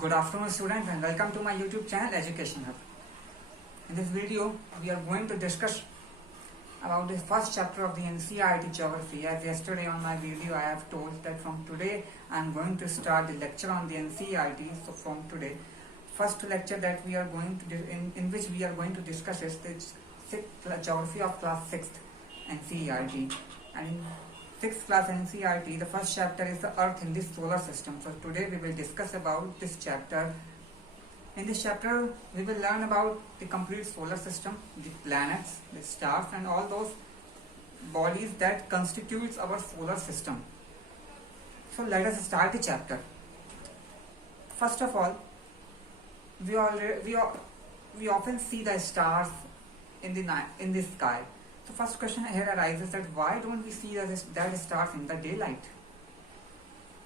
Good afternoon students and welcome to my YouTube channel Education Hub. In this video we are going to discuss about the first chapter of the NCERT Geography. As yesterday on my video I have told that from today I am going to start the lecture on the NCERT. So from today, first lecture that we are going to in which we are going to discuss is the Geography of class 6th NCERT. And in 6th class NCERT, the first chapter is the Earth in the solar system. So today we will discuss about this chapter. In this chapter, we will learn about the complete solar system, the planets, the stars, and all those bodies that constitutes our solar system. So let us start the chapter. First of all, we often see the stars in the sky. So first question here arises that why don't we see that stars in the daylight?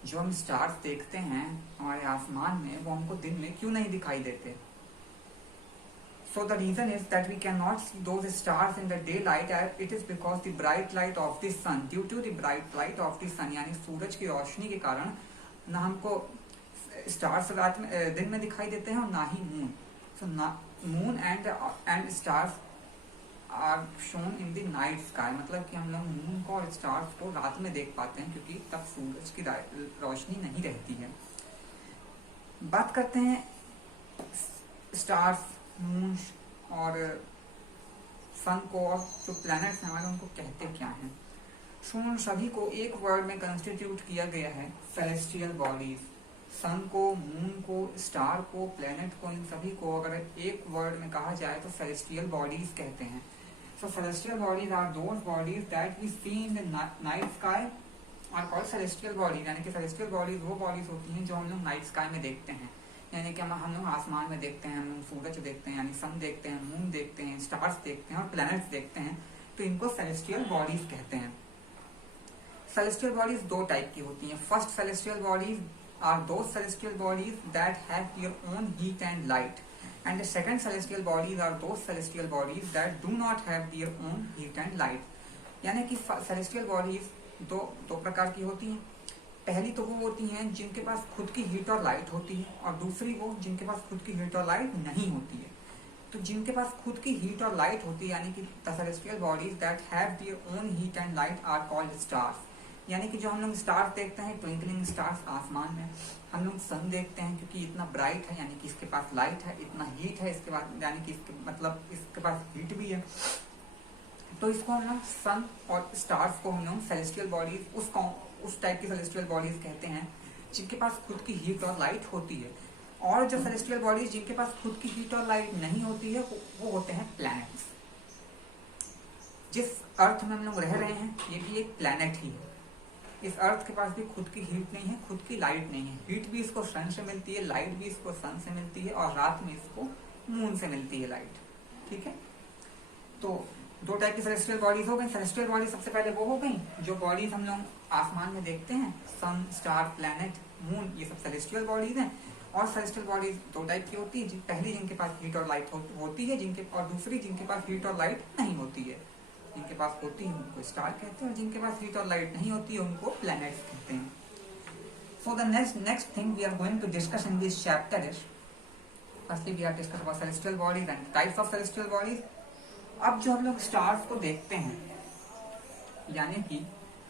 जो हम stars देखते हैं हमारे आसमान में वो हमको दिन में क्यों नहीं दिखाई देते? So the reason is that we cannot see those stars in the daylight. It is because the bright light of the sun. Due to the bright light of the sun, यानी सूरज की रोशनी के कारण ना हमको स्टार्स रात में दिन में दिखाई देते हैं और ना ही moon. So moon and stars are shown in the night sky. मतलब कि हम लोग मून को और स्टार्स को रात में देख पाते हैं क्योंकि तब सूरज की रोशनी नहीं रहती है. बात करते हैं स्टार्स, मून और सन को, और जो प्लैनेट्स हैं हमारे उनको कहते क्या हैं. उन सभी को एक वर्ड में कंस्टिट्यूट किया गया है, सेलेस्टियल बॉडीज. सन को, मून को, स्टार को, प्लैनेट को, इन सभी को अगर एक वर्ड में कहा जाए तो सेलेस्टियल बॉडीज कहते हैं. So celestial bodies are those bodies that we see in the night sky are called celestial bodies. यानी कि celestial bodies वो bodies होती हैं जो हम लोग night sky में देखते हैं. यानी कि हम लोग आसमान में देखते हैं, हम लोग सूरज देखते हैं, यानी सन देखते हैं, मून देखते हैं, स्टार्स देखते हैं और प्लैनेट्स देखते हैं, तो इनको celestial bodies कहते हैं. celestial bodies दो टाइप की होती हैं. First celestial bodies are those celestial bodies that have their own heat and light. And the second celestial bodies are those celestial bodies that do not have their own heat and light. यानी कि celestial bodies दो प्रकार की होती हैं. पहली तो वो होती हैं जिनके पास खुद की हीट और लाइट होती है, और दूसरी वो जिनके पास खुद की हीट और लाइट नहीं होती है. तो जिनके पास खुद की हीट और लाइट होती है यानी कि the celestial bodies that have their own heat and light are called stars. यानी कि जो हम लोग स्टार्स देखते हैं, ट्विंकलिंग स्टार्स आसमान में, हम लोग सन देखते हैं क्योंकि इतना ब्राइट है, यानी कि इसके पास लाइट है, इतना हीट है, इसके बाद यानी कि इसके पास हीट भी है, तो इसको हम लोग सन और स्टार्स को हम लोग सेलेस्टियल बॉडीज उस टाइप की सेलेस्टियल बॉडीज कहते हैं जिनके पास खुद की हीट और लाइट होती है. और जो सेलेस्टियल बॉडीज जिनके पास खुद की हीट और लाइट नहीं होती है वो होते हैं प्लैनेट्स. जिस अर्थ में हम लोग रह रहे हैं ये भी एक प्लैनेट ही है. इस अर्थ के पास भी खुद की हीट नहीं है, खुद की लाइट नहीं है. हीट भी इसको सन से मिलती है, लाइट भी इसको सन से मिलती है, और रात में इसको मून से मिलती है लाइट. ठीक है, तो दो टाइप की सेलेस्टियल बॉडीज हो गई. सेलेस्टियल बॉडीज सबसे पहले वो हो गई जो बॉडीज हम लोग आसमान में देखते हैं, सन, स्टार, प्लैनेट, मून, ये सब सेलेस्टियल बॉडीज हैं. और सेलेस्टियल बॉडीज दो टाइप की होती है, पहली जिनके पास हीट और लाइट होती है, और दूसरी जिनके पास हीट और लाइट नहीं होती है. जिनके पास होती है उनको स्टार कहते हैं, और जिनके पास हीट और लाइट नहीं होती है उनको प्लैनेट्स कहते हैं. So the next thing we are going to discuss in this chapter is, firstly we are discuss about celestial bodies and types of celestial bodies. अब जो हम लोग स्टार्स को देखते हैं, यानी कि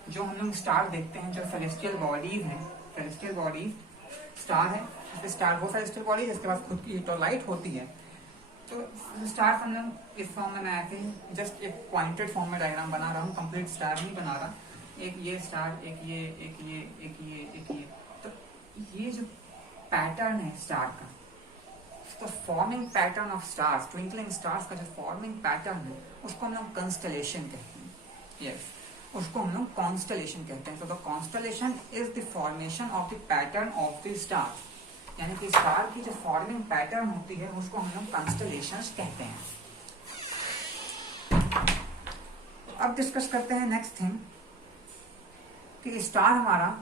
जो हम लोग स्टार देखते हैं, जो सेलेस्टियल बॉडीज हैं, सेलेस्टियल बॉडीज स्टार है, स्टार वो सेलेस्टियल बॉडीज जिसके पास खुद की हीट और लाइट होती है. तो स्टार हम लोग इस फॉर्म में आए थे, जस्ट एक पॉइंटेड फॉर्म में डायग्राम बना रहा हूँ, कंप्लीट स्टार नहीं बना रहा. एक ये स्टार, एक ये, एक ये, एक ये, एक ये. तो ये जो पैटर्न है स्टार का, तो forming pattern of stars, twinkling stars का जो फॉर्मिंग पैटर्न है उसको हम लोग कंस्टलेशन कहते हैं. यस, उसको हम लोग कॉन्स्टलेशन कहते हैं. तो the constellation is the formation of the pattern of the star. यानी कि स्टार की जो फॉर्मिंग पैटर्न होती है उसको हम लोग कॉन्स्टलेशंस कहते हैं. अब डिस्कस करते हैं नेक्स्ट थिंग कि स्टार हमारा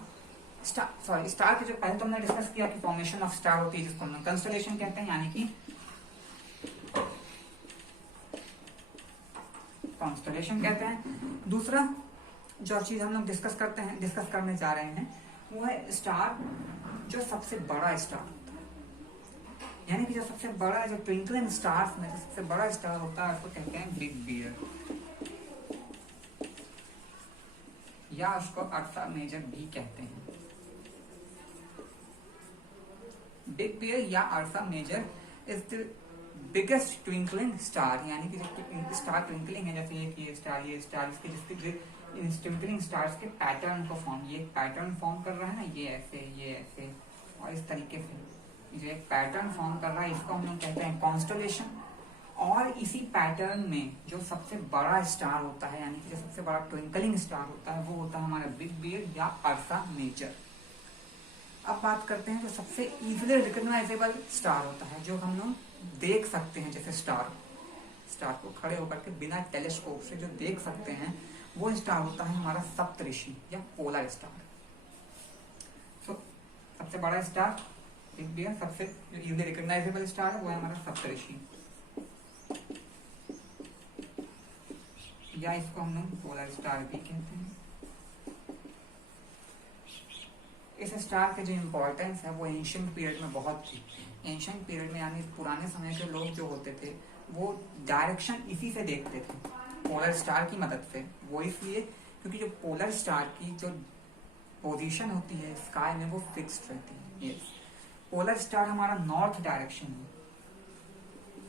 स्टार की जो पहले तो हमने डिस्कस किया कि फॉर्मेशन ऑफ स्टार होती है जिसको हम लोग कॉन्स्टलेशन कहते हैं, यानी कि कॉन्स्टलेशन कहते हैं. दूसरा जो चीज हम लोग डिस्कस करने जा रहे हैं वो है स्टार जो सबसे बड़ा स्टार होता है. यानी कि जो सबसे बड़ा, जो ट्विंकलिंग स्टार्स में जो सबसे बड़ा स्टार होता है उसको कहते हैं बिग बियर, या उसको अर्सा मेजर भी कहते हैं। बिग बियर या ursa major is the biggest twinkling star, यानी कि जो स्टार ट्विंकलिंग है, जैसे ये स्टार, ये स्टार, इसके जिसके इन ट्विंकलिंग स्टार्स के पैटर्न को फॉर्म, ये पैटर्न फॉर्म कर रहा है ना, ये ऐसे और इस तरीके से जो एक पैटर्न फॉर्म कर रहा है, इसको हम लोग कहते हैं कॉन्स्टलेशन। और इसी पैटर्न में जो सबसे बड़ा स्टार होता है, यानी कि जो सबसे बड़ा ट्विंकलिंग स्टार होता है, वो होता है हमारा बिग बियर या अर्सा मेजर। अब बात करते हैं जो सबसे इजीली रिकॉग्नाइजेबल स्टार होता है, जो हम लोग देख सकते हैं, जैसे स्टार को खड़े होकर के बिना टेलीस्कोप से जो देख सकते हैं, वो स्टार होता है हमारा सप्तऋषि या पोलर स्टार। सबसे बड़ा स्टार बिग बियर, सबसे इजीली रिकॉग्नाइजेबल स्टार है वो है हमारा सप्तऋषि, या इसको हम लोग पोलर स्टार भी कहते हैं। इस स्टार के जो इम्पोर्टेंस है वो एंशिएंट पीरियड में बहुत थी। एंशिएंट पीरियड में यानी पुराने समय के लोग जो होते थे वो डायरेक्शन इसी से देखते थे, पोलर स्टार की मदद से। वो इसलिए क्योंकि जो पोलर स्टार की जो पोजीशन होती है स्काई में वो फिक्स्ड रहती है। ये पोलर स्टार हमारा नॉर्थ डायरेक्शन में,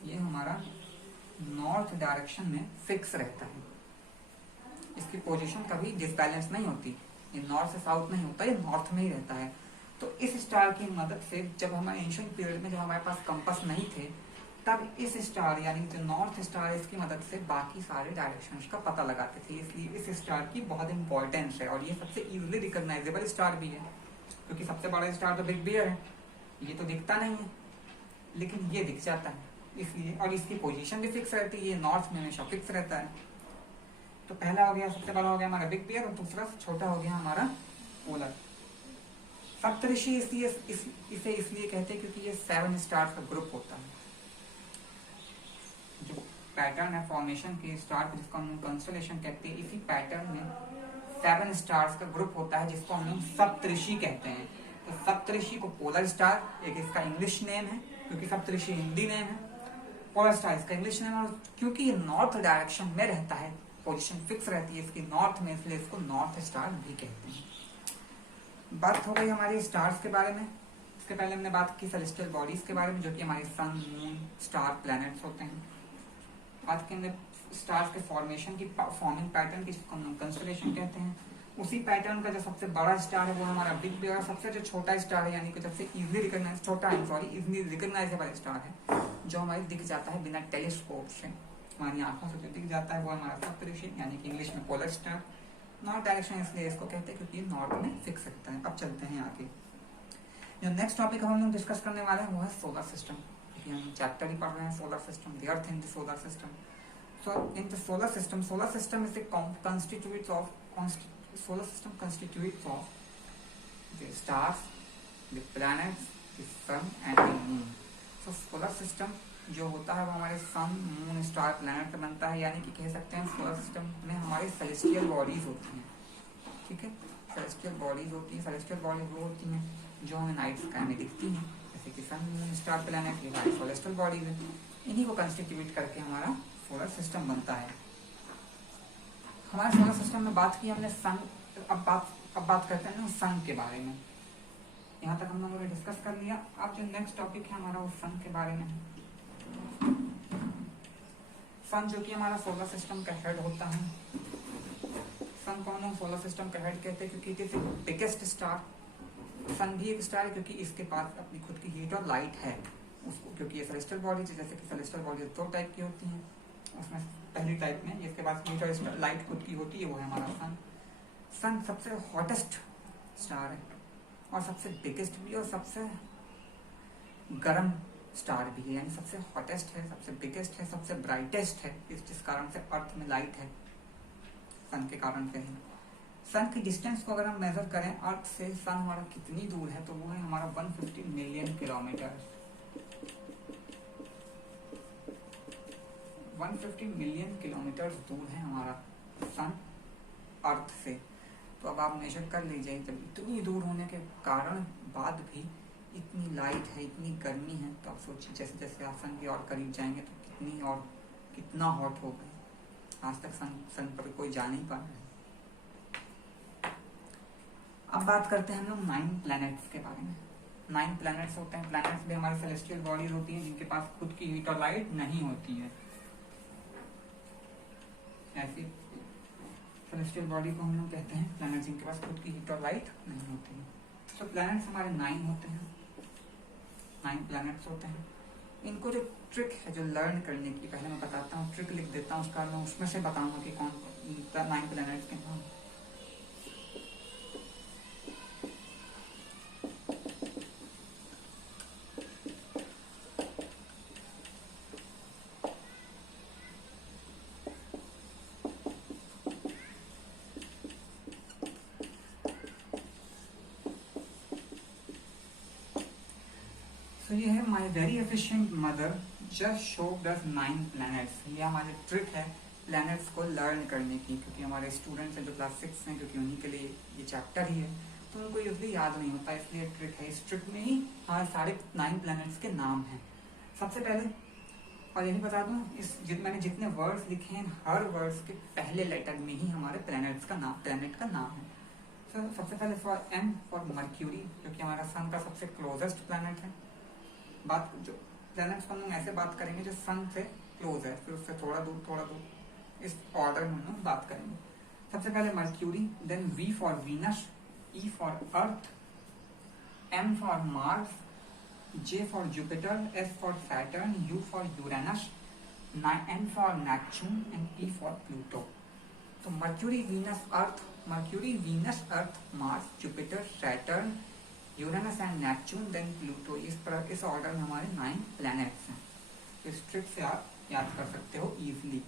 ये हमारा नॉर्थ डायरेक्शन में फिक्स रहता है, इसकी पोजीशन कभी डिसबैलेंस नहीं होती, ये नॉर्थ से साउथ नहीं होता, ये नॉर्थ में ही रहता है। तो इस स्टार की मदद से जब हमारे एंशिएंट पीरियड में जब हमारे पास कंपास नहीं थे, तब इस स्टार यानी जो नॉर्थ स्टार, इसकी मदद से बाकी सारे डायरेक्शंस का पता लगाते थे। इसलिए इस स्टार की बहुत इंपॉर्टेंस है, और ये सबसे इजीली रिकॉग्नाइजेबल स्टार भी है, क्योंकि सबसे बड़ा स्टार तो बिग बियर है, ये तो दिखता नहीं है लेकिन ये दिख जाता है इसलिए, और इसकी पोजीशन भी फिक्स रहती है, ये नॉर्थ में हमेशा फिक्स रहता है। तो पहला हो गया, सबसे बड़ा हो गया हमारा बिग बियर, और दूसरा छोटा हो गया हमारा पोलर। सप्तऋषि इसे इसलिए कहते हैं क्योंकि ये 7 स्टार का ग्रुप होता है। जो पैटर्न है फॉर्मेशन के स्टार को, जिसको हम कंस्टलेशन कहते हैं, इसी पैटर्न में 7 स्टार्स का ग्रुप होता है, जिसको हम सप्तऋषि कहते हैं। तो सप्तऋषि को पोलर स्टार, एक इसका इंग्लिश नेम है क्योंकि सप्तऋषि हिंदी नेम है, पोलर स्टार इसका इंग्लिश नेम है, और क्योंकि ये नॉर्थ डायरेक्शन में रहता है, पोजीशन फिक्स रहती है इसकी नॉर्थ में, इसलिए इसको नॉर्थ स्टार भी कहते हैं। बात हो गई हमारी स्टार्स के बारे में। इसके पहले हमने बात की सेलेस्टियल बॉडीज के बारे में, जो कि हमारी सन, मून, स्टार, प्लैनेट्स होते हैं। बात की हमने स्टार्स के फॉर्मेशन की, फॉर्मिंग पैटर्न की, जिसको हम कंस्टलेशन कहते हैं। उसी पैटर्न का जो सबसे बड़ा स्टार है वो हमारा बिग बियर, और सबसे जो छोटा स्टार है, यानी कि सबसे easily recognise, easily recognisable star है, जो हमारे दिख जाता है बिना टेलीस्कोप से, हमारी आंखों से जो दिख जाता है वो हमारा सप्तऋषि, यानी कि इंग्लिश में पोलर स्टार। नॉर्थ डायरेक्शन इसलिए इसको कहते हैं क्योंकि ये नॉर्थ में फिक्स रहता है। अब चलते हैं आगे। जो नेक्स्ट टॉपिक हम लोग डिस्कस करने वाले हैं वो है सोलर सिस्टम, क्योंकि हम चैप्टर ही पढ़ रहे हैं solar system, the earth in the solar system. So in the solar system is the constitutes of solar system constitutes of the stars, the planets, the sun and the moon. So solar system जो होता है वो हमारे सन, moon, star, planet से बनता है, यानी कि कह सकते हैं सोलर सिस्टम में हमारे सेलेस्टियल बॉडीज होती हैं। ठीक है, सेलेस्टियल बॉडीज होती हैं। सेलेस्टियल बॉडीज वो होती हैं जो हमें नाइट स्काई में दिखती हैं, जैसे कि सन, मून, स्टार, प्लैनेट, ये हमारी सेलेस्टियल बॉडीज है। इन्हीं को कंस्टिट्यूट करके हमारा सोलर सिस्टम बनता है। हमारे सोलर सिस्टम में बात की हमने सन, अब बात करते हैं सन के बारे में। यहाँ तक हम लोगों ने डिस्कस कर लिया। अब जो नेक्स्ट टॉपिक है हमारा वो सन के बारे में है। सन जो कि हमारा सोलर सिस्टम का हेड होता है। सन को हम सोलर सिस्टम का हेड कहते हैं क्योंकि इट इज बिगेस्ट स्टार। सन भी एक स्टार है क्योंकि इसके पास अपनी खुद की हीट और लाइट है उसको, क्योंकि ये सेलेस्टियल बॉडी, जैसे कि सेलेस्टियल बॉडी 2 टाइप की होती हैं, उसमें पहली टाइप में इसके पास हीट और लाइट खुद की होती है, वो है हमारा सन। सन सबसे हॉटेस्ट स्टार है और सबसे बिगेस्ट भी और सबसे गर्म स्टार भी है, यानी सबसे हॉटेस्ट है, सबसे बिगेस्ट है, सबसे ब्राइटेस्ट है, जिस कारण से अर्थ में लाइट है सन के कारण से है। सन की डिस्टेंस को अगर हम मेजर करें अर्थ से सन हमारा कितनी दूर है, तो वो है हमारा 150 मिलियन किलोमीटर। 150 मिलियन किलोमीटर दूर है हमारा सन अर्थ से। तो अब आप मेजर कर लीजिए, जब इतनी दूर होने के कारण बाद भी इतनी लाइट है, इतनी गर्मी है, तो आप सोचिए जैसे जैसे आप सन के और करीब जाएंगे तो कितनी और कितना हॉट होगा। आज तक सन पर कोई जा नहीं पा रहा है। अब बात करते हैं हम लोग 9 प्लैनेट्स के बारे में। 9 प्लैनेट्स होते हैं। प्लैनेट्स भी हमारी सेलेस्टियल बॉडीज होती हैं जिनके पास खुद की हीट और लाइट नहीं होती है। ऐसी सेलेस्टियल बॉडी को हम लोग कहते हैं प्लैनेट्स जिनके पास खुद की हीट और लाइट नहीं होती है। तो प्लैनेट्स हमारे 9 होते हैं, 9 प्लैनेट्स होते हैं। इनको जो ट्रिक है जो लर्न करने की, पहले मैं बताता हूँ, ट्रिक लिख देता हूँ, उसका मैं उसमें से बताऊंगा कि कौन 9 प्लैनेट्स के नाम। तो ये है my very efficient mother just show दस 9 प्लैनेट्स। ये हमारी ट्रिक है प्लैनेट्स को लर्न करने की, क्योंकि हमारे स्टूडेंट्स हैं जो क्लास 6 हैं, क्योंकि उन्हीं के लिए ये चैप्टर ही है, तो उनको यूजली याद नहीं होता, इसलिए ट्रिक है। इस ट्रिक में ही हमारे सारे 9 प्लैनेट्स के नाम हैं। सबसे पहले और यही बता दूं, मैंने जितने वर्ड्स लिखे हैं हर वर्ड्स के पहले लेटर में ही हमारे प्लैनेट का नाम है। तो सबसे पहले फॉर एम फॉर मर्क्यूरी, जो कि हमारा सन का सबसे क्लोजेस्ट प्लैनेट है। बात जो प्लैनेट्स को हम लोग ऐसे बात करेंगे जो सन से क्लोज है, फिर उससे थोड़ा दूर, इस ऑर्डर में हम लोग बात करेंगे। सबसे पहले Mercury, then V for Venus, E for Earth, M for Mars, J for Jupiter, S for Saturn, U for Uranus, N for Neptune and P for Pluto. तो Mercury Venus Earth Mars Jupiter Saturn Uranus and Neptune then Pluto, इस order में हमारे 9 planets हैं। तो इस trick से आप याद कर सकते हो इजीली।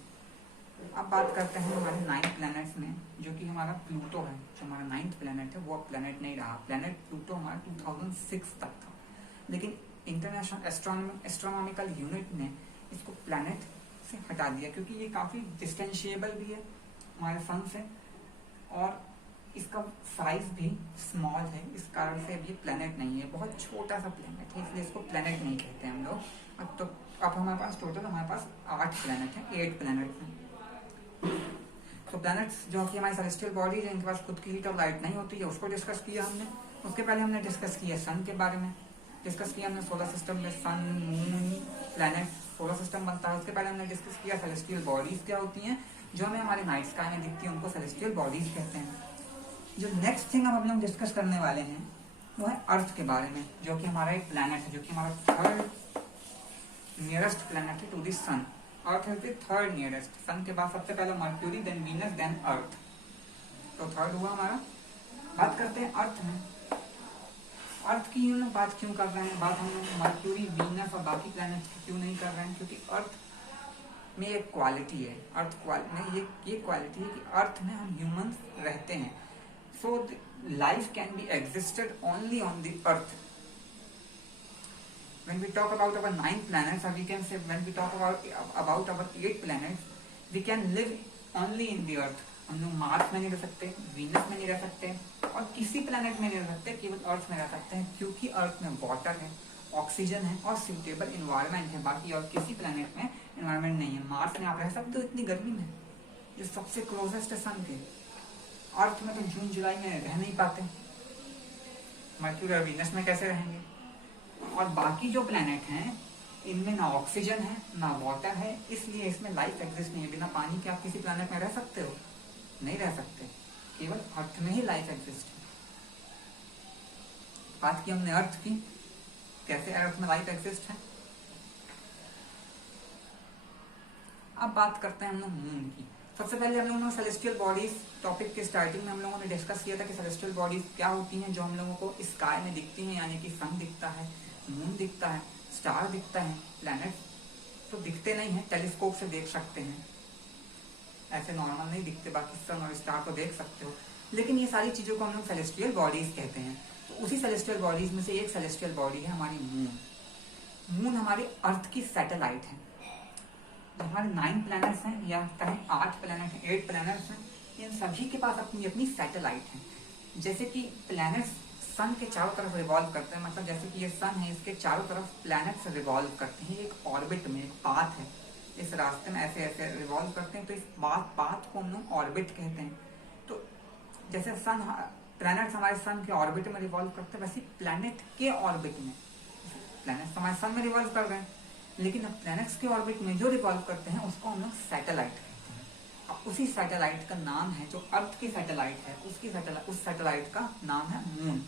अब बात करते हैं हमारे 9 प्लैनेट्स में, जो कि हमारा प्लूटो है, जो हमारा 9th प्लैनेट है, वो अब प्लैनेट नहीं रहा। प्लैनेट प्लूटो हमारा 2006 तक था, लेकिन इंटरनेशनल एस्ट्रोनॉमिकल यूनिट ने इसको प्लैनेट से हटा दिया, क्योंकि ये काफ़ी डिस्टेंशिएबल भी है हमारे सन से, और इसका साइज भी स्मॉल है, इस कारण से अब ये प्लैनेट नहीं है, बहुत छोटा सा प्लैनेट है, इसलिए इसको प्लैनेट नहीं कहते हम लोग। तो अब हमारे पास टोटल 8 प्लैनेट हैं, 8 प्लैनेट हैं। तो प्लैनेट्स जो कि हमारी सेलेस्टियल बॉडी है, इनके पास खुद की हीट और लाइट नहीं होती है, उसको डिस्कस किया हमने। उसके पहले हमने डिस्कस किया सन के बारे में, डिस्कस किया हमने सोलर सिस्टम में sun moon planet solar system बनता है। उसके पहले हमने डिस्कस किया सेलेस्टियल बॉडीज क्या होती हैं, जो हमें हमारे नाइट स्काई में दिखती है, उनको सेलेस्टियल बॉडीज कहते हैं। जो नेक्स्ट थिंग हम लोग डिस्कस करने वाले हैं वो है अर्थ के बारे में, जो कि हमारा एक प्लैनेट है, जो कि हमारा 3rd नियरेस्ट प्लैनेट है टू द सन। अर्थ है 3rd नियरेस्ट, सन के बाद सबसे पहले मर्क्यूरी, देन वीनस, देन अर्थ, तो 3rd हुआ हमारा। बात करते हैं अर्थ में। अर्थ की हम लोग बात क्यों कर रहे हैं, बात हम लोग मर्क्यूरी, वीनस और बाकी प्लैनेट्स की क्यों नहीं कर रहे हैं, क्योंकि अर्थ में एक क्वालिटी है, अर्थ में ये क्वालिटी है कि अर्थ में हम ह्यूमंस रहते हैं। So life can be existed only on the earth. When we talk about our 9 planets, or we can say when we talk about our 8 planets, we can live only in the earth. हम लोग Mars में नहीं रह सकते, Venus में नहीं रह सकते, और किसी प्लैनेट में नहीं रह सकते, केवल अर्थ में रह सकते हैं, क्योंकि अर्थ में वाटर है, ऑक्सीजन है और सूटेबल इन्वायरमेंट है। बाकी और किसी प्लैनेट में इन्वायरमेंट नहीं है। मार्स में आप रह सकते हो इतनी गर्मी में, जो सबसे क्लोजेस्ट है सन के। अर्थ में तो जून जुलाई में रह नहीं पाते, मर्क्यूरी और वीनस में कैसे रहेंगे। और बाकी जो प्लैनेट हैं इनमें ना ऑक्सीजन है ना वाटर है, इसलिए इसमें लाइफ एग्जिस्ट नहीं है। बिना पानी के आप किसी प्लैनेट में रह सकते हो? नहीं रह सकते, केवल अर्थ में ही लाइफ एग्जिस्ट है। बात की हमने अर्थ की, कैसे अर्थ में लाइफ एग्जिस्ट है। अब बात करते हैं हम लोग मून की। सबसे पहले हम लोगों ने सेलेस्टियल बॉडीज टॉपिक के स्टार्टिंग में हम लोगों ने डिस्कस किया था कि सेलेस्टियल बॉडीज क्या होती हैं, जो हम लोगों को स्काई में दिखती हैं, यानी कि सन दिखता है, मून दिखता है, स्टार दिखता है। प्लैनेट तो दिखते नहीं हैं, टेलीस्कोप से देख सकते हैं, ऐसे नॉर्मल नहीं दिखते। बाकी सन और स्टार को देख सकते हो, लेकिन ये सारी चीज़ों को हम लोग सेलेस्टियल बॉडीज कहते हैं। तो उसी सेलेस्टियल बॉडीज में से एक सेलेस्टियल बॉडी है हमारी मून। मून हमारी अर्थ की सैटेलाइट है। हमारे 9 प्लैनेट्स हैं, या कहें 8 प्लैनेट हैं, 8 प्लैनेट्स हैं, इन सभी के पास अपनी अपनी सैटेलाइट है। जैसे कि प्लैनेट्स सन के चारों तरफ रिवॉल्व करते हैं, मतलब जैसे कि ये सन है, इसके चारों तरफ प्लैनेट्स रिवॉल्व करते हैं, एक ऑर्बिट में, एक पाथ है, इस रास्ते में ऐसे ऐसे रिवॉल्व करते हैं, तो इस पाथ को हम लोग ऑर्बिट कहते हैं। तो जैसे सन, प्लैनेट्स हमारे सन के ऑर्बिट में रिवॉल्व करते हैं, वैसे प्लैनेट के ऑर्बिट में, प्लैनेट्स हमारे सन में रिवॉल्व कर रहे हैं, लेकिन प्लैनेट्स के ऑर्बिट में जो रिवॉल्व करते हैं उसको हम लोग सैटेलाइट कहते हैं। अब उसी सैटेलाइट का नाम है, जो अर्थ की सैटेलाइट है, उस सैटेलाइट का नाम है मून।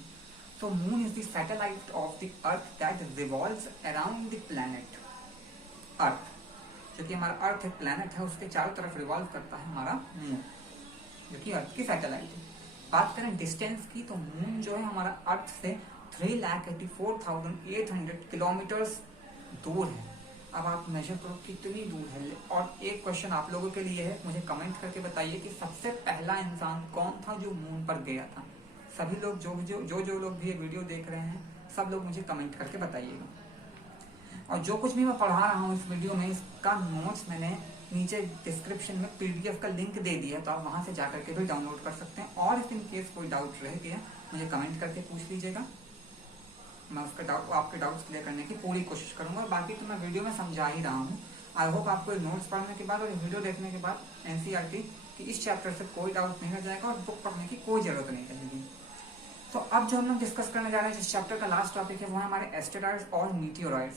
तो moon is the satellite of the earth that revolves around the planet Earth. जो कि हमारा अर्थ एक प्लैनेट है, उसके चारों तरफ रिवॉल्व करता है हमारा मून, जो कि अर्थ की सैटेलाइट है। बात करें डिस्टेंस की, तो मून जो है हमारा अर्थ से 3,84,800 किलोमीटर्स दूर है। अब आप मेजर करो कितनी दूर है। और एक क्वेश्चन आप लोगों के लिए है, मुझे कमेंट करके बताइए कि सबसे पहला इंसान कौन था जो मून पर गया था। सभी लोग जो लोग भी ये वीडियो देख रहे हैं, सब लोग मुझे कमेंट करके बताइएगा। और जो कुछ भी मैं पढ़ा रहा हूँ इस वीडियो में, इसका नोट्स मैंने नीचे डिस्क्रिप्शन में PDF का लिंक दे दिया है, तो आप वहां से जाकर के भी डाउनलोड कर सकते हैं। और इफ इन केस कोई डाउट रह गया, मुझे कमेंट करके पूछ लीजिएगा, मैं उसका आपके डाउट्स क्लियर करने की पूरी कोशिश करूंगा। बाकी तो मैं वीडियो में समझा ही रहा हूँ। आई होप आपको नोट्स पढ़ने के बाद और वीडियो देखने के बाद NCERT की इस चैप्टर से कोई डाउट नहीं रह जाएगा और बुक पढ़ने की कोई जरूरत नहीं रहेगी। तो अब जो हम लोग डिस्कस करने जा रहे हैं, जिस चैप्टर का लास्ट टॉपिक है, वो है हमारे एस्टेरॉइड्स और मीटियोरॉइड्स।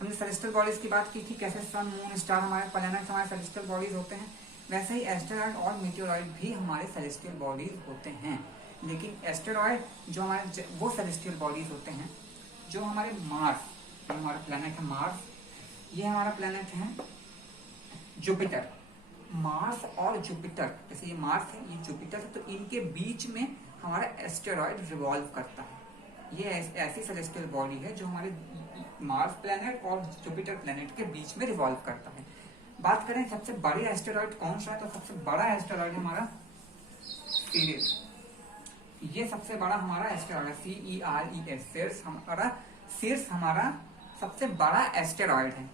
हमने सेलेस्टियल बॉडीज की बात की थी, कैसे सन, मून, स्टार हमारे प्लैनेट्स हमारे सेलेस्टियल बॉडीज होते हैं, वैसे ही एस्टेरॉइड और मीटियोरॉइड भी हमारे सेलेस्टियल बॉडीज होते हैं। लेकिन एस्टेरॉइड जो हमारे वो सेलेस्टियल बॉडीज होते हैं जो हमारे मार्स, हमारा प्लैनेट है मार्स, ये हमारा प्लैनेट है जुपिटर। मार्स और जुपिटर, जैसे ये मार्स है, ये जुपिटर है, तो इनके बीच में हमारा एस्टेरॉइड रिवॉल्व करता है। ये ऐसी सेलेस्टियल बॉडी है जो हमारे मार्स प्लैनेट और जुपिटर प्लैनेट के बीच में रिवॉल्व करता है। बात करें सबसे बड़े एस्टेरॉइड कौन सा है, तो सबसे बड़ा एस्टेरॉइड हमारा सीरियस। ये सबसे बड़ा हमारा एस्टेरॉइड है, CERES, सीरियस हमारा सबसे बड़ा एस्टेरॉइड है।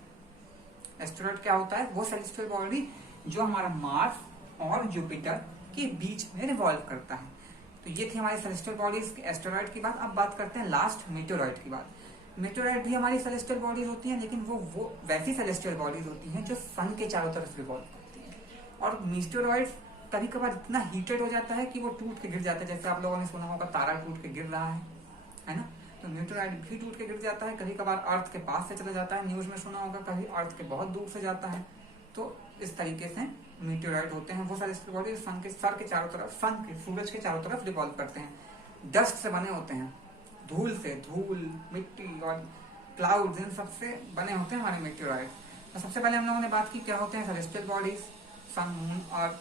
एस्टेरॉइड क्या होता है, वो सेलेस्टियल बॉडी जो हमारा मार्स और जुपिटर के बीच में रिवॉल्व करता है। तो ये थी हमारी सेलेस्टियल बॉडीज एस्टेरॉइड की बात। अब बात करते हैं लास्ट मीटियोरॉइड की बात। मीटियोरॉइड भी हमारी सेलेस्टियल बॉडीज होती हैं, लेकिन वो वैसी सेलेस्टियल बॉडीज होती हैं जो सन के चारों तरफ रिवॉल्व करती हैं। और मीटियोरॉइड कभी कभार इतना हीटेड हो जाता है कि वो टूट के गिर जाता है। जैसे आप लोगों ने सुना होगा तारा टूट के गिर रहा है ना, तो मीटियोरॉइड भी टूट के गिर जाता है। कभी कभार अर्थ के पास से चला जाता है, न्यूज में सुना होगा, कभी अर्थ के बहुत दूर से जाता है। तो इस तरीके से मीटियोरॉइड होते हैं वो सेलेस्टियल बॉडी सन के सर के चारों तरफ, सन के सूरज के चारों तरफ रिवॉल्व करते हैं। डस्ट से बने होते हैं, धूल से, धूल, मिट्टी और क्लाउड्स, इन सबसे बने होते हैं हमारे मीटियोरॉइड। तो सबसे पहले हम लोगों ने बात की क्या होते हैं celestial bodies, sun, moon, earth,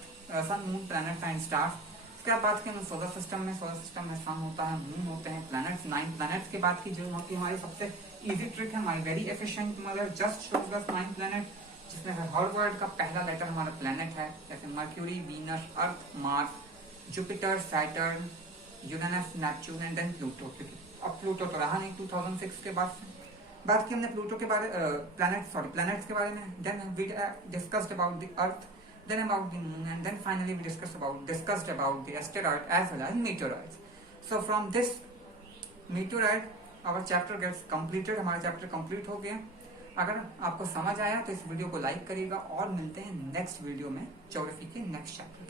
sun, moon, planets and stars. इसके बाद बात की हम सोलर सिस्टम में, सोलर सिस्टम में सन होता है, मून होते हैं, प्लैनेट्स, 9 प्लैनेट्स की बात की जो होती है हमारी सबसे इजी ट्रिक है, हमारी very efficient mother just shows us 9 planet, जिसमें हर वर्ड का पहला लेटर हमारा प्लैनेट है, जैसे Mercury, Venus, Earth, Mars, Jupiter, Saturn, Uranus, Neptune and then Pluto. अब प्लूटो तो रहा नहीं 2006 के बाद से। बात की हमने प्लूटो के बारे, प्लैनेट्स के बारे में, then we discussed about the earth, then about the moon, and then finally we discussed about the asteroid as well as meteoroids. So from this meteoroid our chapter gets completed, हमारा chapter complete हो गया। अगर आपको समझ आया तो इस video को लाइक करिएगा और मिलते हैं नेक्स्ट वीडियो में ज्योग्राफी के नेक्स्ट चैप्टर के